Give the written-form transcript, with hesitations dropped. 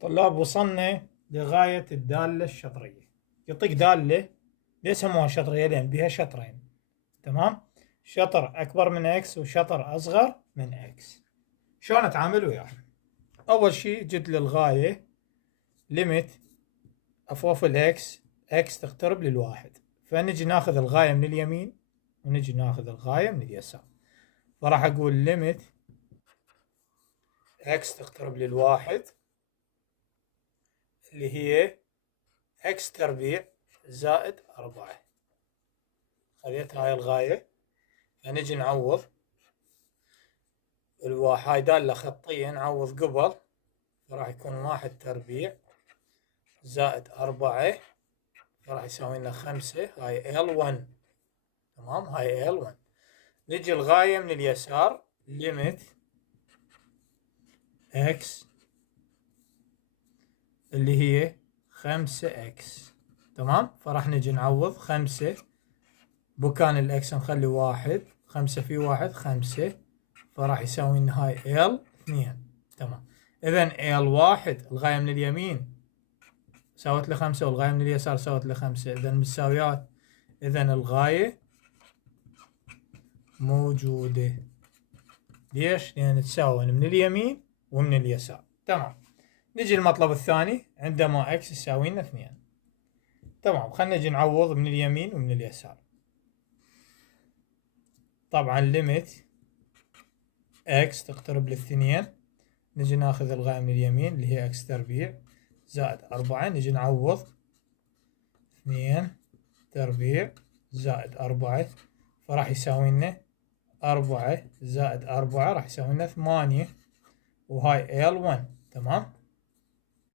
طلاب وصلنا لغاية الدالة الشطرية. يعطيك دالة ليش سموها شطرية؟ لأن بها شطرين، تمام؟ شطر أكبر من إكس وشطر أصغر من إكس. شلون أتعامل وياهم؟ أول شي جد للغاية ليميت أفوف الإكس، إكس تقترب للواحد، فنجي ناخذ الغاية من اليمين ونجي ناخذ الغاية من اليسار. فراح أقول ليميت إكس تقترب للواحد اللي هي إكس تربيع زائد 4. خذيت هاي الغاية، فنجي نعوض هاي دالة خطية، نعوض قبل، فراح يكون 1 تربيع زائد 4 فراح يساوي لنا 5. هاي L1، تمام؟ هاي L1. نجي الغاية من اليسار ليميت X اللي هي 5X، تمام؟ فراح نجي نعوض 5 بكان الإكس نخلي 1، 5 في 1 5، فراح يساوي لنا هاي L2، تمام؟ إذا L1 الغاية من اليمين ساوت لي 5 والغاية من اليسار ساوت لي 5، إذا متساويات، إذا الغاية موجودة. ليش؟ لأن تساوي من اليمين ومن اليسار، تمام؟ نجي المطلب الثاني عندما إكس يساوي لنا 2، تمام؟ خلينا نجي نعوض من اليمين ومن اليسار. طبعا ليميت إكس تقترب لل2، نجي ناخذ الغاية من اليمين اللي هي إكس تربيع زائد 4، نجي نعوض 2 تربيع زائد 4 فراح يساوي لنا 4 زائد 4 راح يساوي لنا 8، وهاي L1، تمام؟